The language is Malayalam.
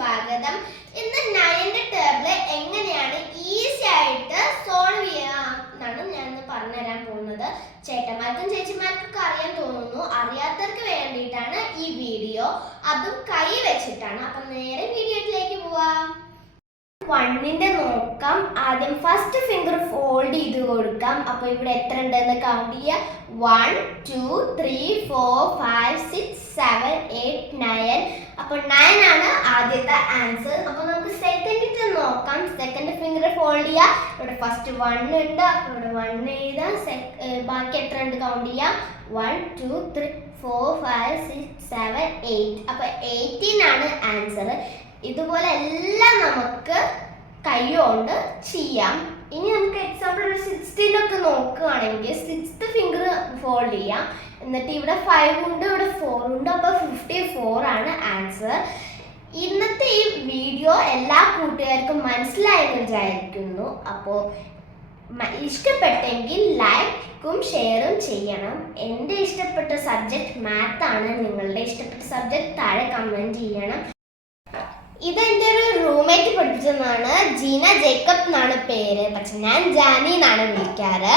സ്വാഗതം. ഇന്ന് 9th ടേബിള് എങ്ങനെയാണ് ഈസി ആയിട്ട് സോൾവ് ചെയ്യാമെന്നാണ് ഞാൻ ഇന്ന് പറഞ്ഞുതരാൻ പോകുന്നത്. ചേട്ടന്മാർക്കും ചേച്ചിമാർക്കൊക്കെ അറിയാൻ തോന്നുന്നു. അറിയാത്തവർക്ക് വേണ്ടിയിട്ടാണ് ഈ വീഡിയോ. അതും കൈ വെച്ചിട്ടാണ്. അപ്പം നേരെ വീഡിയോയിലേക്ക് പോവാം. 1ന്റെ നോക്കാം. ആദ്യം ഫസ്റ്റ് ഫിംഗർ ഫോൾഡ് ചെയ്ത് കൊടുക്കാം. അപ്പോൾ ഇവിടെ എത്ര ഉണ്ടെന്ന് കൗണ്ട് ചെയ്യാം. 1 2 3 4 5 6 7 8 9. അപ്പോൾ 9 ആണ് ആദ്യത്തെ ആൻസർ. അപ്പോൾ നമുക്ക് സെക്കൻഡ് നോക്കാം. സെക്കൻഡ് ഫിംഗർ ഫോൾഡ് ചെയ്യാം. ഇവിടെ ഫസ്റ്റ് 1 ഉണ്ട്. അപ്പോൾ ഇവിടെ 1 എഴുതാം. ബാക്കി എത്ര ഉണ്ട് കൗണ്ട് ചെയ്യാം. 1 2 3 4 5 6 7 8. അപ്പോൾ 18 ആണ് ആൻസർ. ഇതുപോലെ എല്ലാം നമുക്ക് കൈകൊണ്ട് ചെയ്യാം. ഇനി നമുക്ക് എക്സാമ്പിൾ ഒരു 16 ഒക്കെ നോക്കുകയാണെങ്കിൽ 6th ഫിംഗർ ഫോൾഡ് ചെയ്യാം. എന്നിട്ട് ഇവിടെ 5 ഉണ്ട്, ഇവിടെ 4 ഉണ്ട്. അപ്പോൾ 54 ആണ് ആൻസർ. ഇന്നത്തെ ഈ വീഡിയോ എല്ലാ കൂട്ടുകാർക്കും മനസ്സിലായെന്ന് വിചാരിക്കുന്നു. അപ്പോൾ ഇഷ്ടപ്പെട്ടെങ്കിൽ ലൈക്കും ഷെയറും ചെയ്യണം. എൻ്റെ ഇഷ്ടപ്പെട്ട സബ്ജക്റ്റ് മാത്സ് ആണ്. നിങ്ങളുടെ ഇഷ്ടപ്പെട്ട സബ്ജക്റ്റ് താഴെ കമൻറ്റ് ചെയ്യണം. ഇതെൻ്റെ ഒരു റൂംമേറ്റ് പഠിപ്പിച്ചതാണ്. ജീന ജേക്കബ് എന്നാണ് പേര്. പക്ഷെ ഞാൻ ജാനി എന്നാണ് വിളിക്കാറ്.